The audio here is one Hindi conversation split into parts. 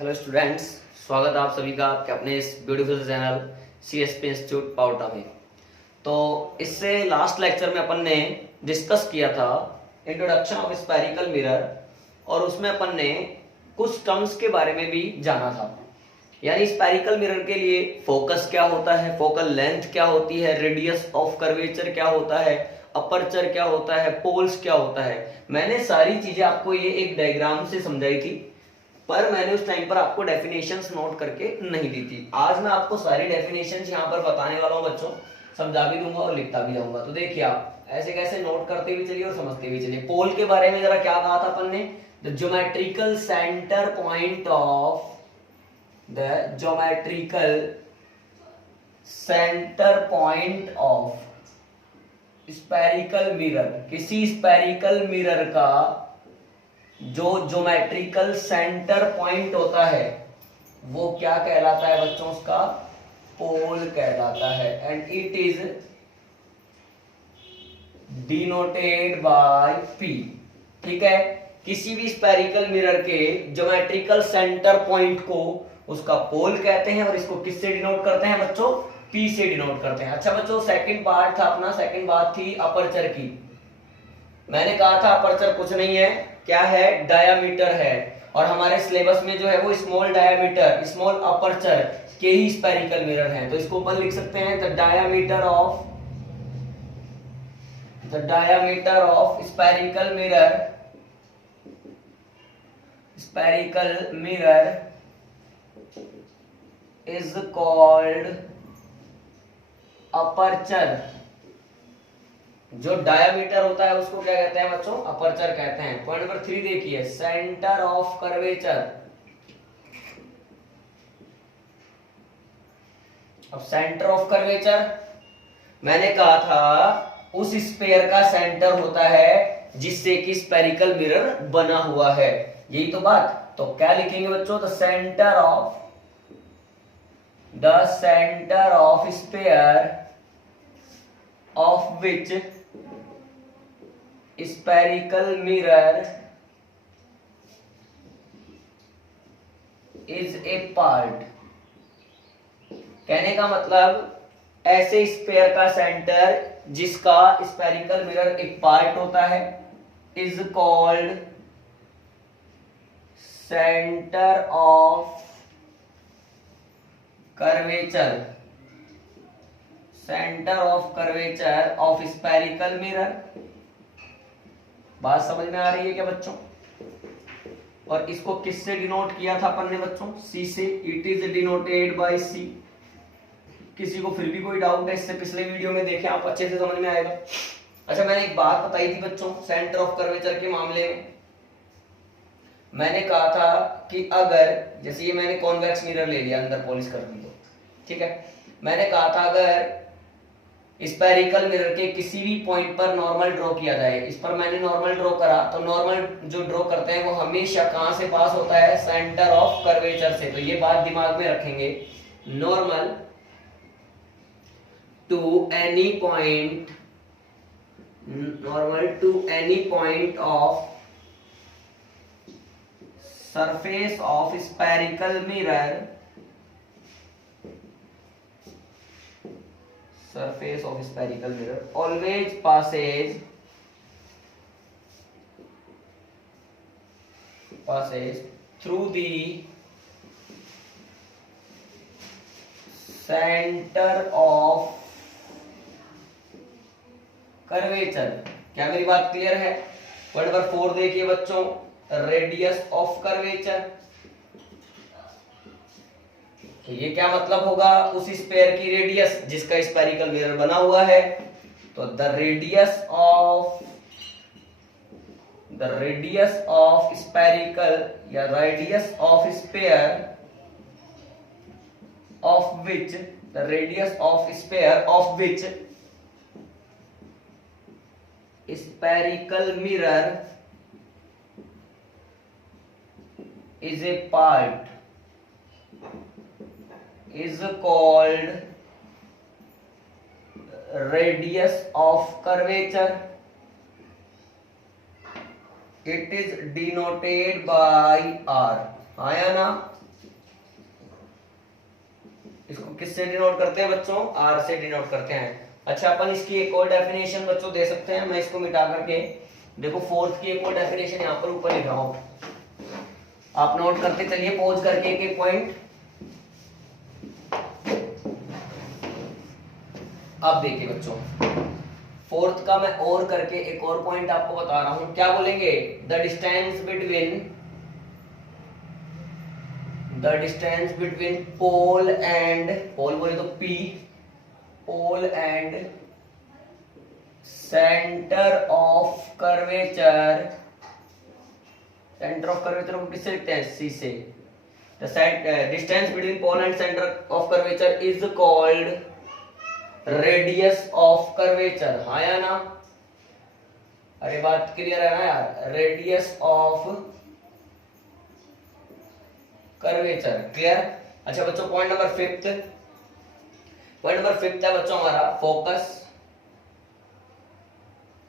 हेलो स्टूडेंट्स, स्वागत है आप सभी का आपके अपने इस ब्यूटीफुल चैनल CSP इंस्टीट्यूट पाउटा में। तो इससे लास्ट लेक्चर में अपन ने डिस्कस किया था इंट्रोडक्शन ऑफ स्फेरिकल मिरर और उसमें अपन ने कुछ टर्म्स के बारे में भी जाना था। यानी स्फेरिकल मिरर के लिए फोकस क्या होता है, फोकल लेंथ क्या होती है, रेडियस ऑफ कर्वेचर क्या होता है, अपर्चर क्या होता है, पोल्स क्या होता है। मैंने सारी चीजें आपको ये एक डायग्राम से समझाई थी, पर मैंने उस टाइम पर आपको डेफिनेशंस नोट करके नहीं दी थी। आज मैं आपको सारी डेफिनेशंस यहाँ पर बताने वाला हूँ बच्चों, समझा भी दूंगा और लिखता भी जाऊंगा। तो देखिए आप ऐसे कैसे नोट करते भी चलिए और समझते भी चलिए। पोल के बारे में जरा क्या कहा था अपन ने, the geometrical centre point of the geometrical centre point of spherical mirror. किसी स्फेरिकल मिरर का जो ज्योमेट्रिकल सेंटर पॉइंट होता है वो क्या कहलाता है बच्चों, उसका पोल कहलाता है। And it is denoted by P। ठीक है, किसी भी स्फेरिकल मिरर के ज्योमेट्रिकल सेंटर पॉइंट को उसका पोल कहते हैं और इसको किससे डिनोट करते हैं बच्चों, P से डिनोट करते हैं। अच्छा बच्चों, सेकंड पार्ट था अपना, सेकंड बात थी अपर्चर की। मैंने कहा था अपर्चर कुछ नहीं है, क्या है, डायामीटर है। और हमारे सिलेबस में जो है वो स्मॉल डायामीटर, स्मॉल अपर्चर के ही स्फेरिकल मिरर हैं। तो इसको ऊपर लिख सकते हैं the diameter of spherical mirror is called aperture. जो डायामीटर होता है उसको क्या कहते हैं बच्चों, अपर्चर कहते हैं। पॉइंट नंबर 3 देखिए, सेंटर ऑफ कर्वेचर। अब सेंटर ऑफ कर्वेचर मैंने कहा था उस स्फीयर का सेंटर होता है जिससे कि स्फेरिकल मिरर बना हुआ है, यही तो बात। तो क्या लिखेंगे बच्चों, the centre of sphere of which spherical mirror is a part। कहने का मतलब ऐसे स्फीयर का सेंटर जिसका स्फेरिकल मिरर एक पार्ट होता है is called centre of curvature. Centre of curvature of spherical mirror. बात समझ में आ रही है क्या बच्चों? और इसको किससे डिनोट किया था अपन ने बच्चों, C से। It is denoted by C। किसी को फिर भी कोई डाउट है इससे पिछले वीडियो में देखें आप, अच्छे से समझ में आएगा। अच्छा, मैंने एक बात बताई थी बच्चों सेंटर ऑफ कर्वेचर के मामले में। मैंने कहा था कि अगर जैसे ये मैंने कॉन्वेक्स मिरर ले लिया, अंदर पॉलिश कर दी तो ठीक है, मैंने कहा था अगर स्फेरिकल मिरर के किसी भी पॉइंट पर नॉर्मल ड्रॉ किया जाए, इस पर मैंने नॉर्मल ड्रॉ करा, तो नॉर्मल जो ड्रॉ करते हैं वो हमेशा कहां से पास होता है, सेंटर ऑफ कर्वेचर से। तो ये बात दिमाग में रखेंगे, normal to any point of surface of spherical mirror, surface of spherical mirror always passes through the center of curvature। क्या मेरी बात क्लियर है? पॉइंट नंबर 4 देखिए बच्चों, रेडियस ऑफ कर्वेचर। तो ये क्या मतलब होगा, उस स्फीयर की रेडियस जिसका स्फेरिकल मिरर बना हुआ है। तो द रेडियस ऑफ स्फेरिकल या radius of sphere of which spherical mirror is a part is called radius of curvature। it is denoted by R। हाँ या ना, इसको किससे डिनोट करते हैं बच्चों? आर से डिनोट करते हैं। अच्छा अपन इसकी एक और डेफिनेशन बच्चों दे सकते हैं, मैं इसको मिटा करके देखो फोर्थ की एक और डेफिनेशन यहाँ पर ऊपर लिख रहा हूं, आप नोट करते चलिए पॉज करके एक एक पॉइंट। अब देखिए बच्चों फोर्थ का मैं और करके एक और पॉइंट आपको बता रहा हूं, क्या बोलेंगे? The distance between pole and, pole बोले तो P, pole and centre of curvature, centre of curvature को किससे लिखते हैं? सी से। The distance between pole and centre of curvature is called radius of curvature. हाँ या ना? अरे बात क्लियर है ना यार? Radius of curvature, clear? अच्छा बच्चों पॉइंट नंबर फिफ्थ, है बच्चों हमारा फोकस,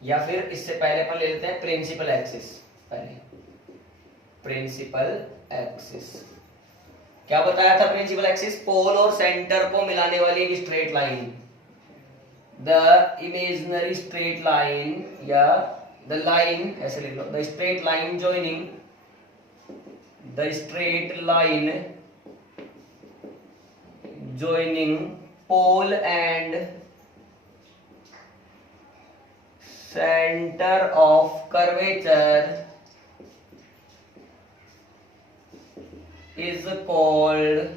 या फिर इससे पहले अपन ले लेते हैं प्रिंसिपल एक्सिस। पहले प्रिंसिपल एक्सिस क्या बताया था? प्रिंसिपल एक्सिस पोल और सेंटर को मिलाने वाली एक straight line, the imaginary straight line, या द लाइन ऐसे लिख लो, the straight line joining, the straight line joining pole and center of curvature is called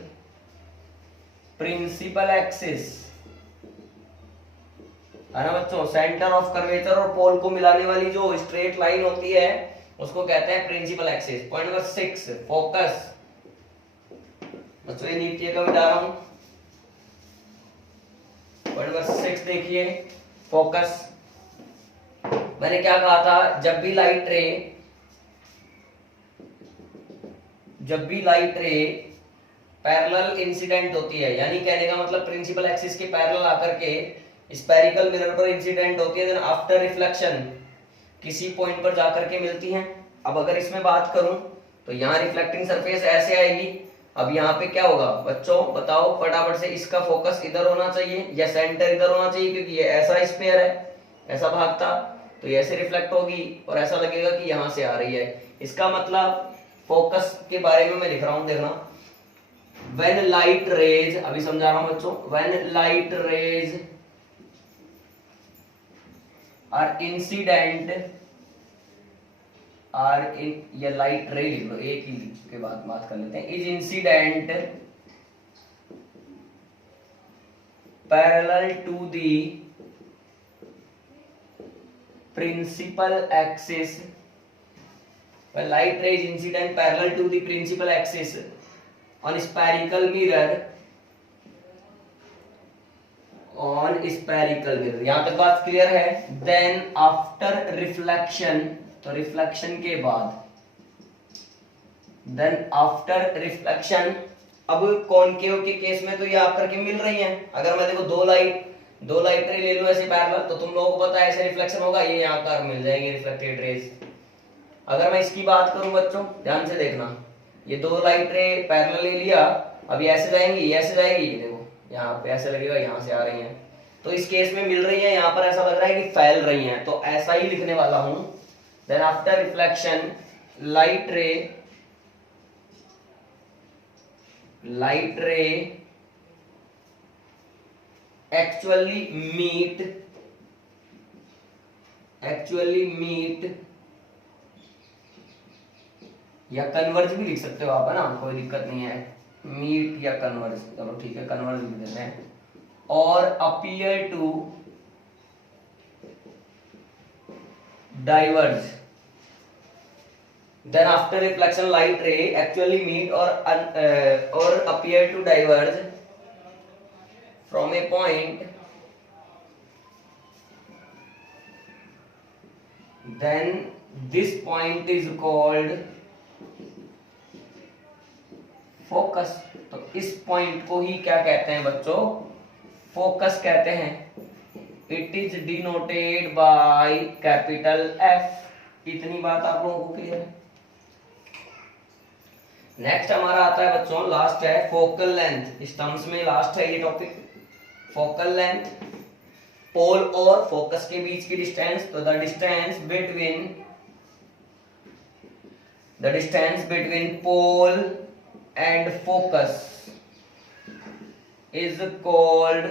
principal axis। है ना बच्चों? सेंटर ऑफ कर्वेचर और पोल को मिलाने वाली जो स्ट्रेट लाइन होती है उसको कहते हैं principal axis. Point number 6 focus. बच्चों ये नीचे का मिटा रहा हूं। पॉइंट नंबर 6 देखिए फोकस। मैंने क्या कहा था? जब भी लाइट रे पैरेलल इंसिडेंट होती है, यानी कहने का मतलब प्रिंसिपल एक्सिस के पैरेलल आकर के स्फेरिकल मिरर पर इंसिडेंट होती है, देन आफ्टर रिफ्लेक्शन किसी पॉइंट पर जाकर के मिलती हैं। अब अगर इसमें बात करूं तो यहाँ रिफ्लेक्टिंग सरफेस ऐसे आएगी। अब यहाँ पे क्या होगा बच्चों बताओ फटाफट से? इसका फोकस इधर होना चाहिए या सेंटर इधर होना चाहिए, क्योंकि ये ऐसा स्फीयर है, ऐसा भाग था, तो ये ऐसे रिफ्लेक्ट होगी और ऐसा लगेगा कि यहाँ से आ रही है। इसका मतलब फोकस के बारे में मैं लिख रहा हूं, देखना। व्हेन लाइट रेज, अभी समझा रहा हूं बच्चों, when light rays are incident are in, या लाइट रे लिख लो, एक ही के बाद बात कर लेते हैं। Is incident parallel to the principal axis, when light ray is incident parallel to the principal axis on spherical mirror, यहां तक बात क्लियर है? then after reflection, तो रिफ्लेक्शन के बाद, then after reflection, अब कॉनकेव के केस में तो ये आकर के मिल रही हैं। अगर मैं देखो दो लाइट रे ले लूं ऐसे पैरेलल, तो तुम लोगों को पता है ऐसे रिफ्लेक्शन होगा, ये यहाँ पर मिल जाएंगे रिफ्लेक्टेड रेज। अगर मैं इसकी बात करूं बच्चों ध्यान से देखना, ये दो लाइट रे पैरेलल ले लिया, अब ये ऐसे जाएंगी, ये ऐसे जाएगी, ये देखो यहाँ पे ऐसे लगेगा, यहाँ से आ रही हैं, तो इस केस में मिल रही हैं, यहाँ पर ऐसा लग रहा है कि फैल रही हैं, तो ऐसा ही लिखने वाला हूं। Then after reflection light ray actually meet या कन्वर्ज भी लिख सकते हो आप, है ना, कोई दिक्कत नहीं है, मीट या कन्वर्ज, चलो ठीक है कन्वर्ज लिख देते हैं, और appear to diverge. Then after reflection light ray actually meet और appear to diverge from a point, then this point is called focus। तो इस पॉइंट को ही क्या कहते हैं बच्चों? फोकस कहते हैं। It is denoted by capital F. इतनी बात आप लोगों को क्लियर है? नेक्स्ट हमारा आता है बच्चों, लास्ट है फोकल लेंथ। इस टर्म्स में लास्ट है ये टॉपिक, फोकल लेंथ, पोल और फोकस के बीच की डिस्टेंस। तो the distance between pole and focus is called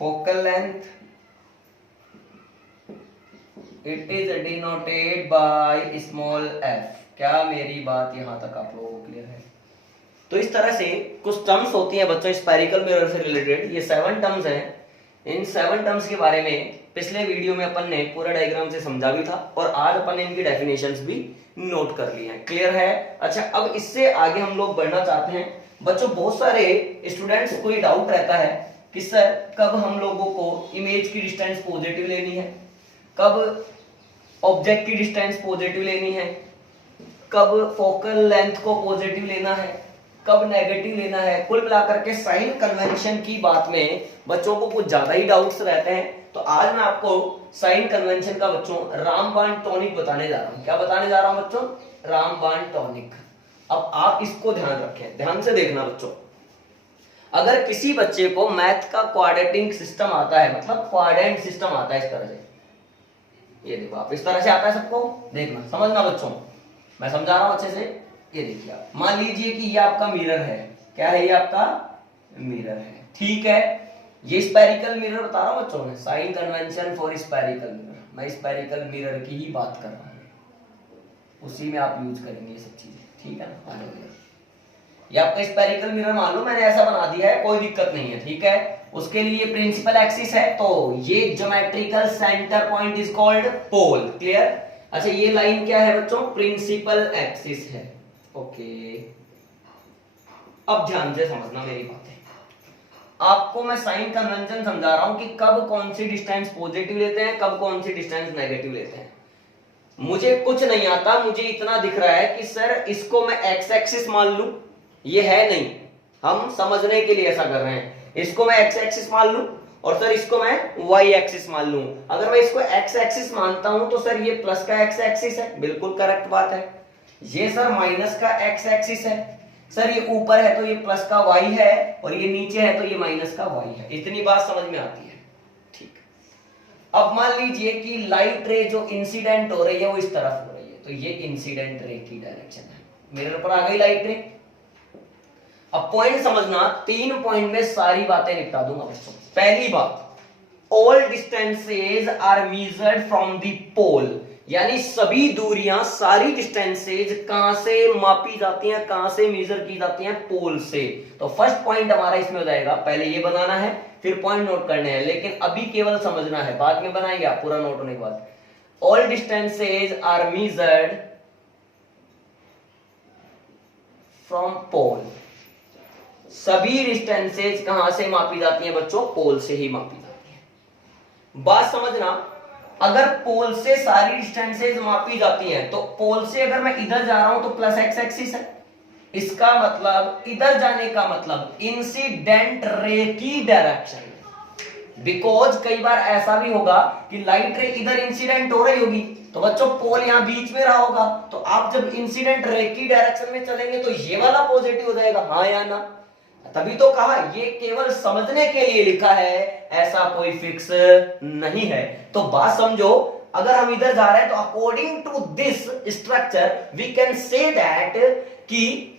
focal length. It is denoted by small f. क्या मेरी बात यहां तक आप लोगों को क्लियर है? तो इस तरह से कुछ टर्म्स होती हैं बच्चों स्फेरिकल मिरर से रिलेटेड। ये 7 टर्म्स हैं। इन 7 टर्म्स के बारे में पिछले वीडियो में अपन ने पूरा डायग्राम से समझा भी था और आज अपन ने इनकी डेफिनेशंस भी नोट कर लिए हैं। क्लियर है? अच्छा, अब इससे आगे हम लोग बढ़ना चाहते हैं बच्चों। बहुत सारे स्टूडेंट्स को ये डाउट रहता है कि सर कब हम लोगों को इमेज की डिस्टेंस पॉजिटिव लेनी है, कब ऑब्जेक्ट की डिस्टेंस पॉजिटिव लेनी है, कब फोकल लेंथ को पॉजिटिव लेना है, कब नेगेटिव लेना है। कुल मिलाकर के साइन कन्वेंशन की बात में बच्चों को कुछ ज्यादा ही डाउट्स रहते हैं। तो आज मैं आपको साइन कन्वेंशन का बच्चों रामबाण टॉनिक बताने जा रहा हूं। क्या बताने जा रहा हूं बच्चों? रामबाण टॉनिक। अब आप इसको ध्यान रखें, ध्यान से देखना बच्चों। अगर किसी बच्चे को मैथ का क्वाड्रेटिक सिस्टम आता है, मतलब क्वाड्रेंट सिस्टम आता है इस तरह से, ये देखो आप, इस तरह से आता है सबको, देखना समझना बच्चों, मैं समझा रहा हूं अच्छे से। ये देखिए आप, मान लीजिए कि ये आपका मिरर है। क्या है? ये आपका मिरर है, ठीक है। ये स्फेरिकल मिरर बता रहा हूं बच्चों में, sign convention for spherical mirror. मैं स्फेरिकल मिरर की ही बात कर रहा हूं, उसी में आप यूज करेंगे ये सब चीजें, ठीक है ना। ये आपका स्फेरिकल मिरर मान लो मैंने ऐसा बना दिया है, कोई दिक्कत नहीं है, ठीक है। उसके लिए प्रिंसिपल एक्सिस है, तो ये geometrical centre point is called pole. Clear? अच्छा, ये लाइन क्या है बच्चों? प्रिंसिपल एक्सिस है। ओके, अब ध्यान से समझना मेरी बातें। आपको मैं साइन कन्वेंशन समझा रहा हूं कि कब कौन सी डिस्टेंस पॉजिटिव लेते हैं, कब कौन सी डिस्टेंस नेगेटिव लेते हैं। मुझे कुछ नहीं आता, मुझे इतना दिख रहा है कि सर इसको मैं एक्स एक्सिस मान लूं, ये है नहीं, हम समझने के लिए ऐसा कर रहे हैं। इसको मैं एक्स एक्सिस मान लूं और सर इसको मैं वाई एक्सिस मान लूं। अगर मैं इसको एक्स एक्सिस मानता हूं तो सर ये प्लस का एक्स एक्सिस है, बिल्कुल करेक्ट बात है। ये सर माइनस का एक्स एक्सिस है, सर ये ऊपर है तो ये प्लस का वाई है और ये नीचे है तो ये माइनस का वाई है। इतनी बात समझ में आती है, ठीक। अब मान लीजिए कि लाइट रे जो इंसिडेंट हो रही है वो इस तरफ हो रही है, तो ये इंसिडेंट रे की डायरेक्शन है। मिरर पर आ गई लाइट रे। अब पॉइंट समझना, 3 पॉइंट में सारी बातें निपटा दूंगा बच्चों। पहली बात, all distances are measured from the pole, यानी सभी दूरियां, सारी डिस्टेंसेज कहां से मापी जाती हैं, कहां से मेजर की जाती हैं? पोल से। तो फर्स्ट पॉइंट हमारा इसमें हो जाएगा, पहले ये बनाना है फिर पॉइंट नोट करने हैं, लेकिन अभी केवल समझना है, बाद में बनाएंगे आप पूरा नोट होने के बाद। All distances are measured from pole, सभी डिस्टेंसेज कहां से मापी जाती हैं बच्चों? पोल से ही मापी जाती है। बात समझना, अगर पोल से सारी डिस्टेंसेज मापी जाती हैं तो पोल से अगर मैं इधर जा रहा हूं तो प्लस एक्स एक्सिस है, इसका मतलब इधर जाने का मतलब इंसिडेंट रे की डायरेक्शन। बिकॉज कई बार ऐसा भी होगा कि लाइट रे इधर इंसिडेंट हो रही होगी तो बच्चों पोल यहां बीच में रहा होगा, तो आप जब इंसिडेंट रे की डायरेक्शन में चलेंगे तो ये वाला पॉजिटिव हो जाएगा, हाँ या ना? तभी तो कहा ये केवल समझने के लिए लिखा है, ऐसा कोई फिक्स नहीं है। तो बात समझो, अगर हम इधर जा रहे हैं तो according to this structure we can say that कि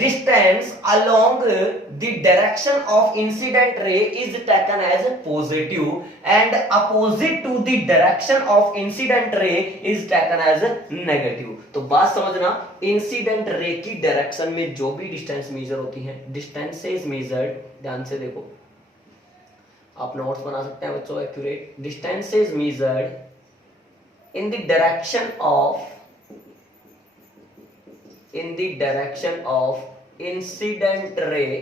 distance along the direction of incident ray is taken as positive and opposite to the direction of incident ray is taken as negative। तो बात समझना, इंसिडेंट रे की डायरेक्शन में जो भी डिस्टेंस मेजर होती है, डिस्टेंसेस मेजर्ड, ध्यान से देखो, आप नोट्स बना सकते हैं बच्चों accurate. Distances measured in the direction of in the direction of incident ray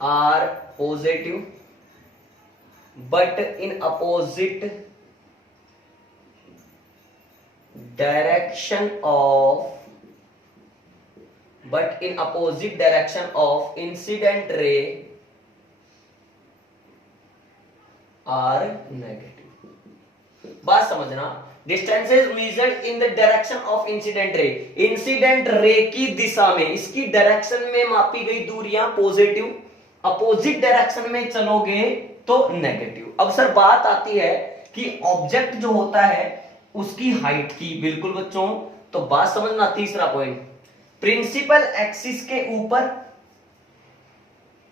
are positive but in opposite direction of incident ray are negative। बात समझना, distances measured in the direction of incident ray, incident ray की दिशा में, इसकी डायरेक्शन में मापी गई दूरियां पॉजिटिव, अपोजिट डायरेक्शन में चलोगे तो नेगेटिव। अब सर बात आती है कि ऑब्जेक्ट जो होता है उसकी हाइट की, बिल्कुल बच्चों, तो बात समझना। तीसरा पॉइंट, प्रिंसिपल एक्सिस के ऊपर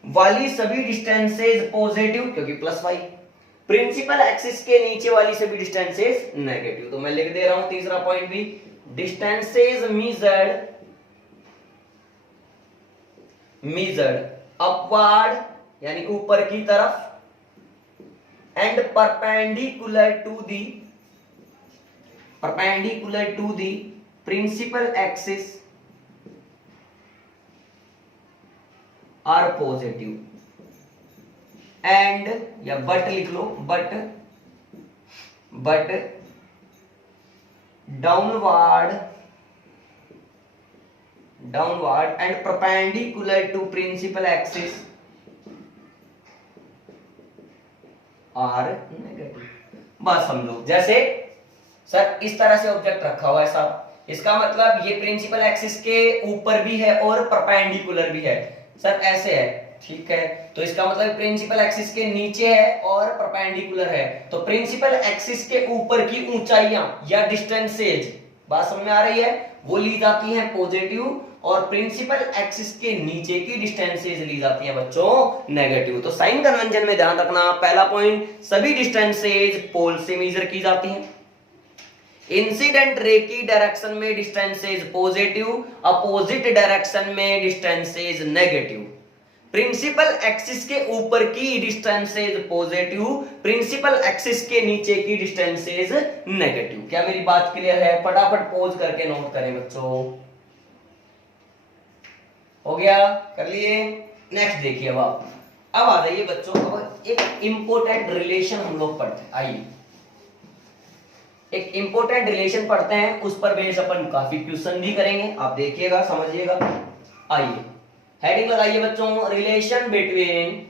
वाली सभी डिस्टेंसेज पॉजिटिव क्योंकि प्लस वाई, प्रिंसिपल एक्सिस के नीचे वाली सभी डिस्टेंसेज नेगेटिव। तो मैं लिख दे रहा हूं तीसरा पॉइंट भी, डिस्टेंसेज मेजर्ड अपवर्ड यानी ऊपर की तरफ, and perpendicular to the principal axis are positive, and या बट लिख लो, but downward and perpendicular to principal axis are negative. बात समझो, जैसे सर इस तरह से ऑब्जेक्ट रखा हुआ है साहब, इसका मतलब ये प्रिंसिपल एक्सिस के ऊपर भी है और परपेंडिकुलर भी है। सर ऐसे है, ठीक है, तो इसका मतलब प्रिंसिपल एक्सिस के नीचे है और परपेंडिकुलर है, तो प्रिंसिपल एक्सिस के ऊपर की ऊंचाइयां या डिस्टेंसेज, बात समझ में आ रही है, वो ली जाती हैं पॉजिटिव, और प्रिंसिपल एक्सिस के नीचे की डिस्टेंसेज ली जाती हैं बच्चों नेगेटिव। तो साइन कन्वेंशन में ध्यान रखना, पहला पॉइंट, सभी डिस्टेंसेज पोल से मेजर की जाती हैं। इंसिडेंट रे की डायरेक्शन में डिस्टेंसेज पॉजिटिव, अपोजिट डायरेक्शन में डिस्टेंसेज नेगेटिव। प्रिंसिपल एक्सिस के ऊपर की डिस्टेंसेज पॉजिटिव, प्रिंसिपल एक्सिस के नीचे की डिस्टेंसेज नेगेटिव। क्या मेरी बात क्लियर है? फटाफट पॉज करके नोट करें बच्चों। हो गया, कर लिए? नेक्स्ट देखिए, अब आ जाइए बच्चों, अब एक इंपॉर्टेंट रिलेशन हम लोग पढ़ते हैं। आइए एक इंपॉर्टेंट रिलेशन पढ़ते हैं, उस पर बेस अपन काफी क्वेश्चन भी करेंगे, आप देखिएगा, समझिएगा। आइए हेडिंग लगाइए बच्चों, relation between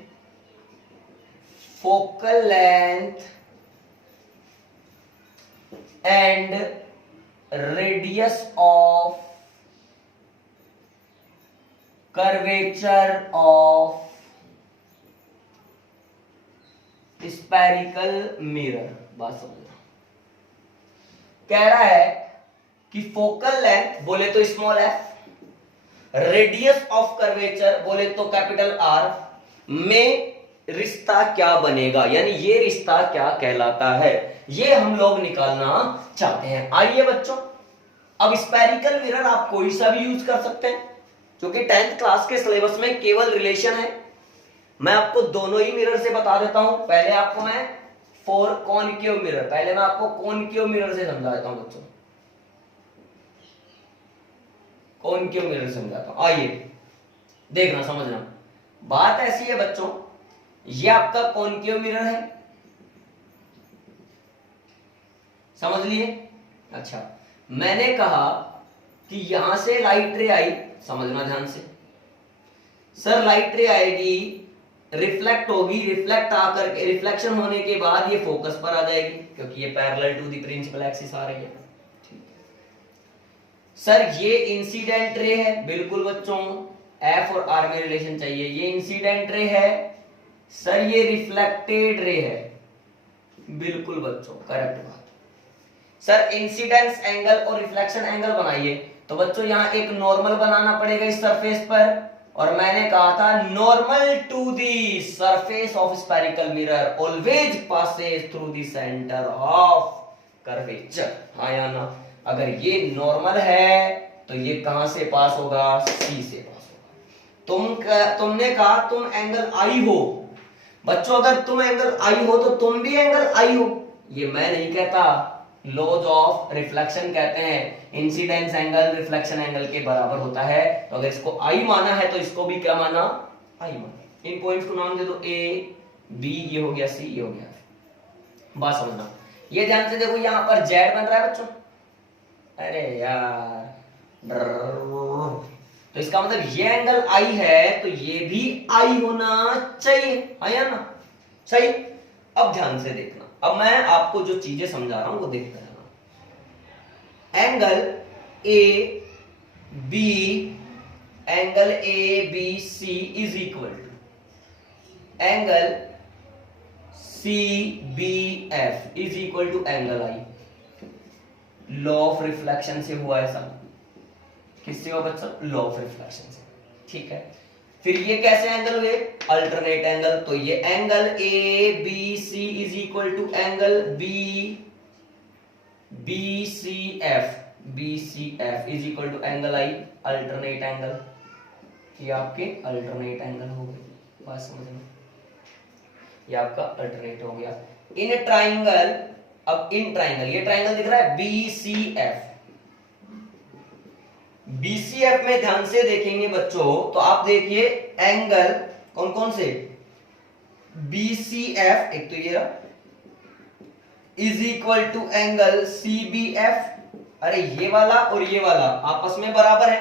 focal length and radius of curvature of spherical mirror. बात समझना, कह रहा है कि फोकल लेंथ बोले तो small F, radius of curvature बोले तो कैपिटल आर में रिश्ता क्या बनेगा, यानी ये रिश्ता क्या कहलाता है, ये हम लोग निकालना चाहते हैं। आइए बच्चों, अब स्फेरिकल मिरर आप कोई सा भी यूज कर सकते हैं, क्योंकि 10th क्लास के सिलेबस में केवल रिलेशन है। मैं आपको दोनों ही मिरर से बता देता हूं। पहले आपको मैं कॉनकेव मिरर, पहले मैं आपको कॉनकेव मिरर से समझा देता हूं बच्चों, कॉनकेव मिरर समझाता हूं। आइए देखना, समझना। बात ऐसी है बच्चों, ये आपका कॉनकेव मिरर है, समझ लिए? अच्छा, मैंने कहा कि यहां से लाइट रे आई, समझना ध्यान से। सर लाइट रे आएगी, रिफ्लेक्ट होगी, रिफ्लेक्ट आकर के, रिफ्लेक्शन होने के बाद ये फोकस पर आ जाएगी, क्योंकि ये parallel to the principal axis आ रही है। सर ये इंसिडेंट रे है, बिल्कुल बच्चों, एफ और आर में रिलेशन चाहिए। ये इंसिडेंट रे है, सर ये रिफ्लेक्टेड रे है, बिल्कुल बच्चों, करेक्ट बात। सर इंसिडेंस एंगल और रिफ्लेक्शन एंगल बनाइए, तो बच्चों यहां एक नॉर्मल बनाना पड़ेगा इस सरफेस पर, और मैंने कहा था normal to the surface of spherical mirror always passes through the centre of curvature. हाँ या ना? अगर ये नॉर्मल है तो ये कहां से पास होगा? सी से पास होगा। तुमने कहा तुम एंगल आई हो, बच्चों अगर तुम एंगल आई हो तो तुम भी एंगल आई हो, ये मैं नहीं कहता, लॉज ऑफ रिफ्लेक्शन कहते हैं इंसिडेंस एंगल रिफ्लेक्शन एंगल के बराबर होता है। तो अगर इसको आई माना है तो इसको भी क्या माना? आई माना। इन पॉइंट्स को नाम दे दो, ए बी, ये हो गया सी, ये हो गया। बात समझना, ये ध्यान से देखो, यहां पर जेड बन रहा है बच्चों, अरे यार, तो इसका मतलब ये एंगल आई है तो ये भी आई होना चाहिए, है या ना? सही। अब ध्यान से देखना, अब मैं आपको जो चीजें समझा रहा हूं वो देखते रहना। Angle A B C is equal to angle C B F is equal to angle I. Law of reflection से हुआ ऐसा। किससे हुआ बच्चा? लॉ ऑफ रिफ्लेक्शन से। ठीक है, फिर ये कैसे एंगल हुए? Alternate angle. तो ये angle A B C is equal to angle B C F is equal to angle I, alternate angle. ये आपके अल्टरनेट एंगल हो गए, बात समझ में? ये आपका अल्टरनेट हो गया। इन ट्राइंगल, अब इन ट्राइंगल, ये ट्राइंगल दिख रहा है BCF। BCF में ध्यान से देखेंगे बच्चों तो आप देखिए एंगल कौन कौन से? BCF, एक तो ये रहा, is equal to angle CBF। अरे ये वाला और ये वाला आपस में बराबर है।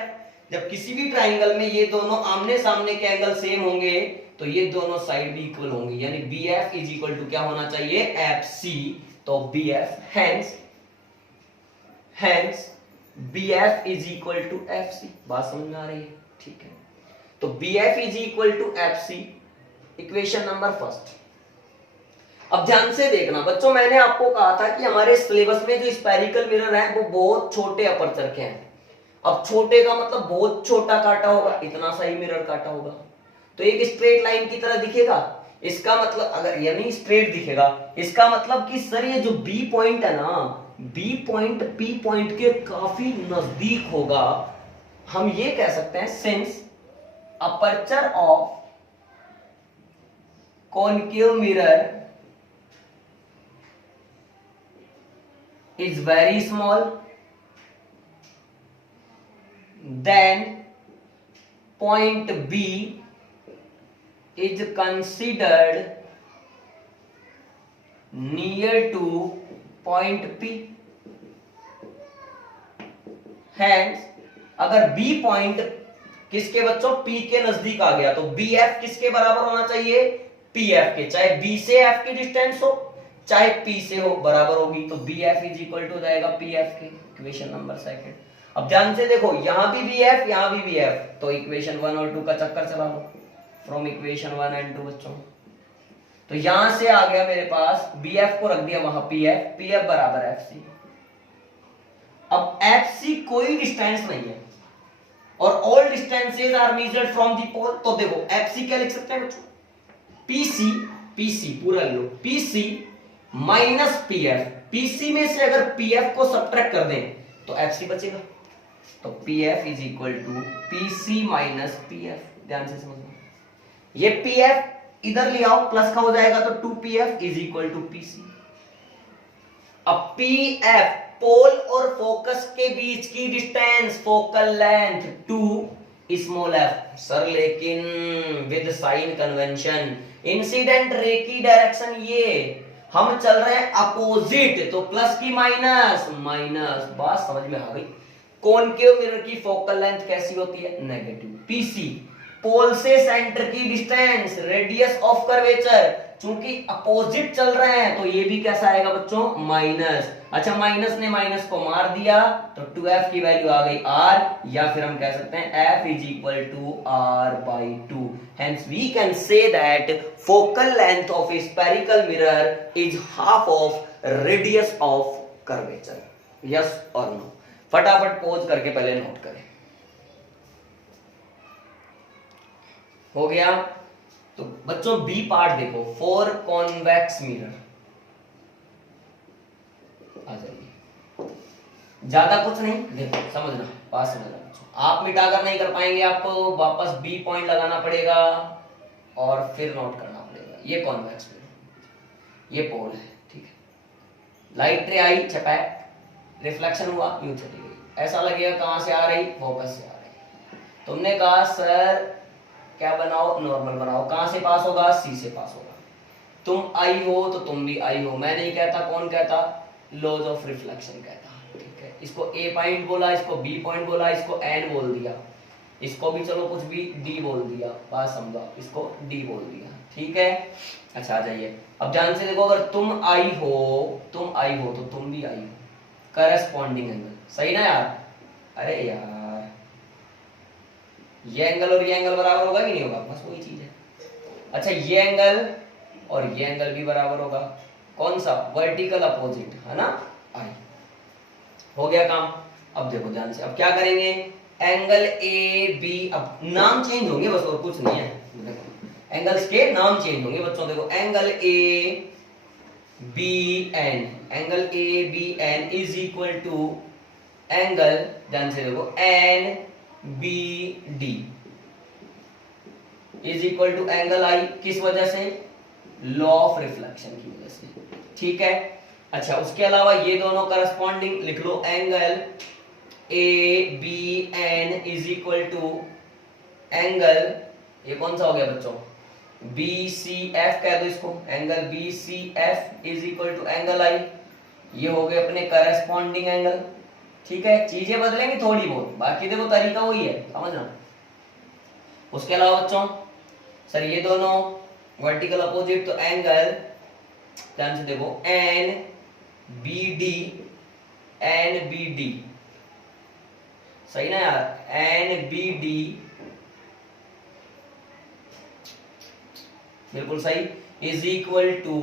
जब किसी भी ट्राइंगल में ये दोनों आमने सामने के एंगल सेम होंगे तो ये दोनों साइड भी इक्वल होंगे, यानी BF इज इक्वल टू क्या होना चाहिए? FC। तो BF hence BF is equal to FC। बात समझ में आ रही है? ठीक है, तो BF is equal to FC, equation number first. अब ध्यान से देखना बच्चों, मैंने आपको कहा था कि हमारे सिलेबस में जो स्फेरिकल मिरर है वो बहुत छोटे अपर्चर के हैं। अब छोटे का मतलब बहुत छोटा काटा होगा, इतना सा ही मिरर काटा होगा, तो एक स्ट्रेट लाइन की तरह दिखेगा। इसका मतलब अगर यानी स्ट्रेट दिखेगा, इसका मतलब कि सर ये जो बी पॉइंट है ना, बी पॉइंट पी पॉइंट के काफी नजदीक होगा। हम ये कह सकते हैं since aperture of concave mirror is very small, then point B is considered near to point P। Hence अगर B पॉइंट किसके बच्चों? P के नजदीक आ गया तो BF किसके बराबर होना चाहिए? PF के। चाहे B से F की डिस्टेंस हो चाहे P से हो, बराबर होगी। तो BF इज इक्वल टू जाएगा PF के, इक्वेशन नंबर सेकंड। अब ध्यान से देखो, यहां भी BF यहां भी BF, तो इक्वेशन 1 और 2 का चक्कर चला लो फ्रॉम इक्वेशन 1 एंड 2 बच्चों। तो यहां से आ गया मेरे पास, BF को रख दिया वहां PF बराबर FC। अब FC कोई डिस्टेंस नहीं है और all distances are measured from the pole. तो देखो FC क्या लिख सकते हैं बच्चों? PC पूरा लो, PC माइनस PF। PC में से अगर PF को सब्ट्रैक्ट कर दें तो FC बचेगा। तो PF is equal to PC minus PF। ध्यान से समझना, ये PF इधर ले आओ, प्लस का हो जाएगा तो 2PF is equal to PC। अब PF पोल और फोकस के बीच की distance, focal length 2 small f। Sir लेकिन with sign convention, incident ray की डायरेक्शन ये, हम चल रहे हैं अपोजिट, तो प्लस की माइनस, बात समझ में आ गई। कॉनकेव मिरर की फोकल लेंथ कैसी होती है? नेगेटिव। PC पोल से सेंटर की डिस्टेंस, रेडियस ऑफ कर्वेचर, चूंकि अपोजिट चल रहे हैं तो ये भी कैसा आएगा बच्चों? माइनस। अच्छा, माइनस ने माइनस को मार दिया तो 2f की वैल्यू आ गई r, या फिर हम कह सकते हैं f is equal to r/2। Hence we can say that focal length of a spherical mirror is half of radius of curvature। Yes or no? फटाफट पॉज करके पहले नोट करें। हो गया? तो बच्चों बी पार्ट देखो, फॉर कॉन्वेक्स मिरर आ जाइए। ज्यादा कुछ नहीं, देखो समझना, बात समझना बच्चों। आप मिटाकर नहीं कर पाएंगे, आपको वापस बी पॉइंट लगाना पड़ेगा और फिर नोट करना पड़ेगा। ये कॉन्वेक्स मिरर, ये पोल है, ठीक है। लाइट रे आई, छपाए, रिफ्लेक्शन हुआ, यूं चली गई। ऐसा लगेगा कहां से आ रही? फोकस से आ रही। तुमने कहा सर क्या बनाओ? नॉर्मल बनाओ। कहां से पास होगा? सी से पास होगा। तुम आई हो तो तुम भी आई हो, मैं नहीं कहता, कौन कहता? लॉज ऑफ रिफ्लेक्शन कहता, ठीक है। इसको ए पॉइंट बोला, इसको बी पॉइंट बोला, इसको एन बोल दिया, इसको भी चलो कुछ भी डी बोल दिया, बात समझा, इसको डी बोल दिया, ठीक है। अच्छा आ जाइए, अब ध्यान से देखो, अगर तुम आई हो तो तुम भी आई हो, करस्पॉन्डिंग एंगल, सही ना यार? अरे यार ये एंगल और ये एंगल बराबर होगा कि नहीं होगा? बस वही चीज है। अच्छा ये एंगल और ये एंगल भी बराबर होगा, कौन सा? वर्टिकल अपोजिट, है ना? आई, हो गया काम। अब देखो ध्यान से, अब क्या करेंगे? एंगल ए बी, अब नाम चेंज होंगे बस, और कुछ नहीं है। एंगल्स के नाम चेंज होंगे बच्चों। देखो angle A B N, angle A B N is equal to angle, ध्यान से देखो, N B D is equal to angle I. किस वजह से? लॉ ऑफ रिफ्लेक्शन की वजह से, ठीक है। अच्छा उसके अलावा ये दोनों करस्पॉन्डिंग लिख लो, angle A B N is equal to angle, ये कौन सा हो गया बच्चों? बी सी एफ कह दो इसको, angle B C F is equal to angle I. ये हो गए अपने करस्पॉन्डिंग एंगल, ठीक है। चीजें बदलेंगी थोड़ी बहुत, बाकी देखो तरीका वही है, समझना। उसके अलावा बच्चों सर ये दोनों वर्टिकल अपोजिट, तो एंगल, ध्यान से देखो, N B D, N B D, सही ना यार? एन बी डी बिल्कुल सही, is equal to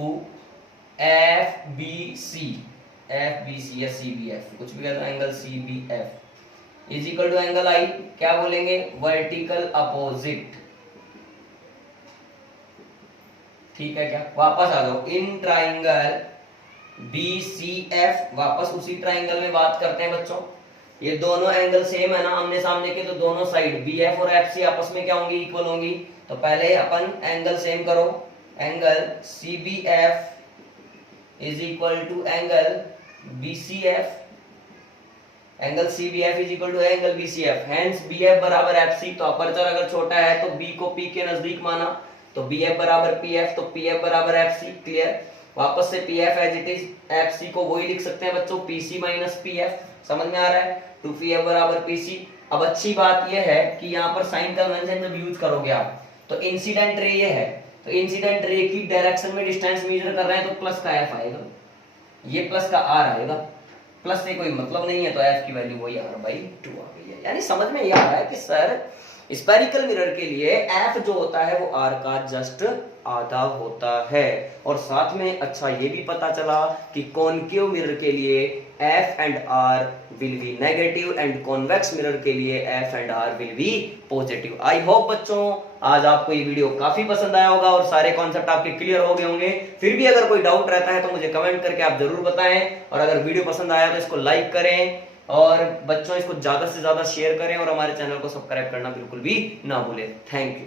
F B C, F B C या सी बी एफ, कुछ भी कहते हैं, angle C B F is equal to angle I, क्या बोलेंगे? वर्टिकल अपोजिट, ठीक है क्या? वापस आ जाओ, in triangle B C F, वापस उसी ट्राइंगल में बात करते हैं बच्चों। ये दोनों एंगल सेम है ना, आमने सामने के, तो दोनों साइड बी एफ और एफ सी आपस में क्या होंगी? इक्वल होंगी। तो पहले अपन एंगल सेम करो, angle C B F is equal to angle B C F, angle C B F is equal to angle B C F, hence B F बराबर एफ सी। तो अपर्चर अगर छोटा है तो बी को पी के नजदीक माना, तो बी एफ बराबर पी एफ, तो पी एफ बराबर एफ सी, क्लियर। वापस से P F as it is, F C को वही लिख सकते हैं बच्चों, P C minus P F, समझ में आ रहा है? टू पी एफ बराबर पी सी। अब अच्छी बात यह है कि यहाँ पर साइन कन्वेंशन जब यूज करोगे आप, तो इंसिडेंट रे ये है, तो इंसिडेंट रे की डायरेक्शन में डिस्टेंस मेजर कर रहे हैं, तो प्लस का एफ आएगा, ये प्लस का आर आएगा, प्लस से कोई मतलब नहीं है, तो एफ की वैल्यू वही आर बाई 2 आ गई है। यानी समझ में ये आ रहा है कि सर स्फेरिकल मिरर के लिए एफ जो होता है वो आर का जस्ट आधा होता है। और साथ में अच्छा ये भी पता चला कि कॉनकेव मिरर के लिए F and R will be negative and convex mirror के लिए F and R will be positive. I hope बच्चों आज आपको ये वीडियो काफी पसंद आया होगा और सारे कॉन्सेप्ट आपके क्लियर हो गए होंगे। फिर भी अगर कोई डाउट रहता है तो मुझे कमेंट करके आप जरूर बताएं, और अगर वीडियो पसंद आया तो इसको लाइक करें और बच्चों इसको ज्यादा से ज्यादा शेयर करें और हमारे चैनल को सब्सक्राइब करना बिल्कुल भी ना भूलें। Thank you.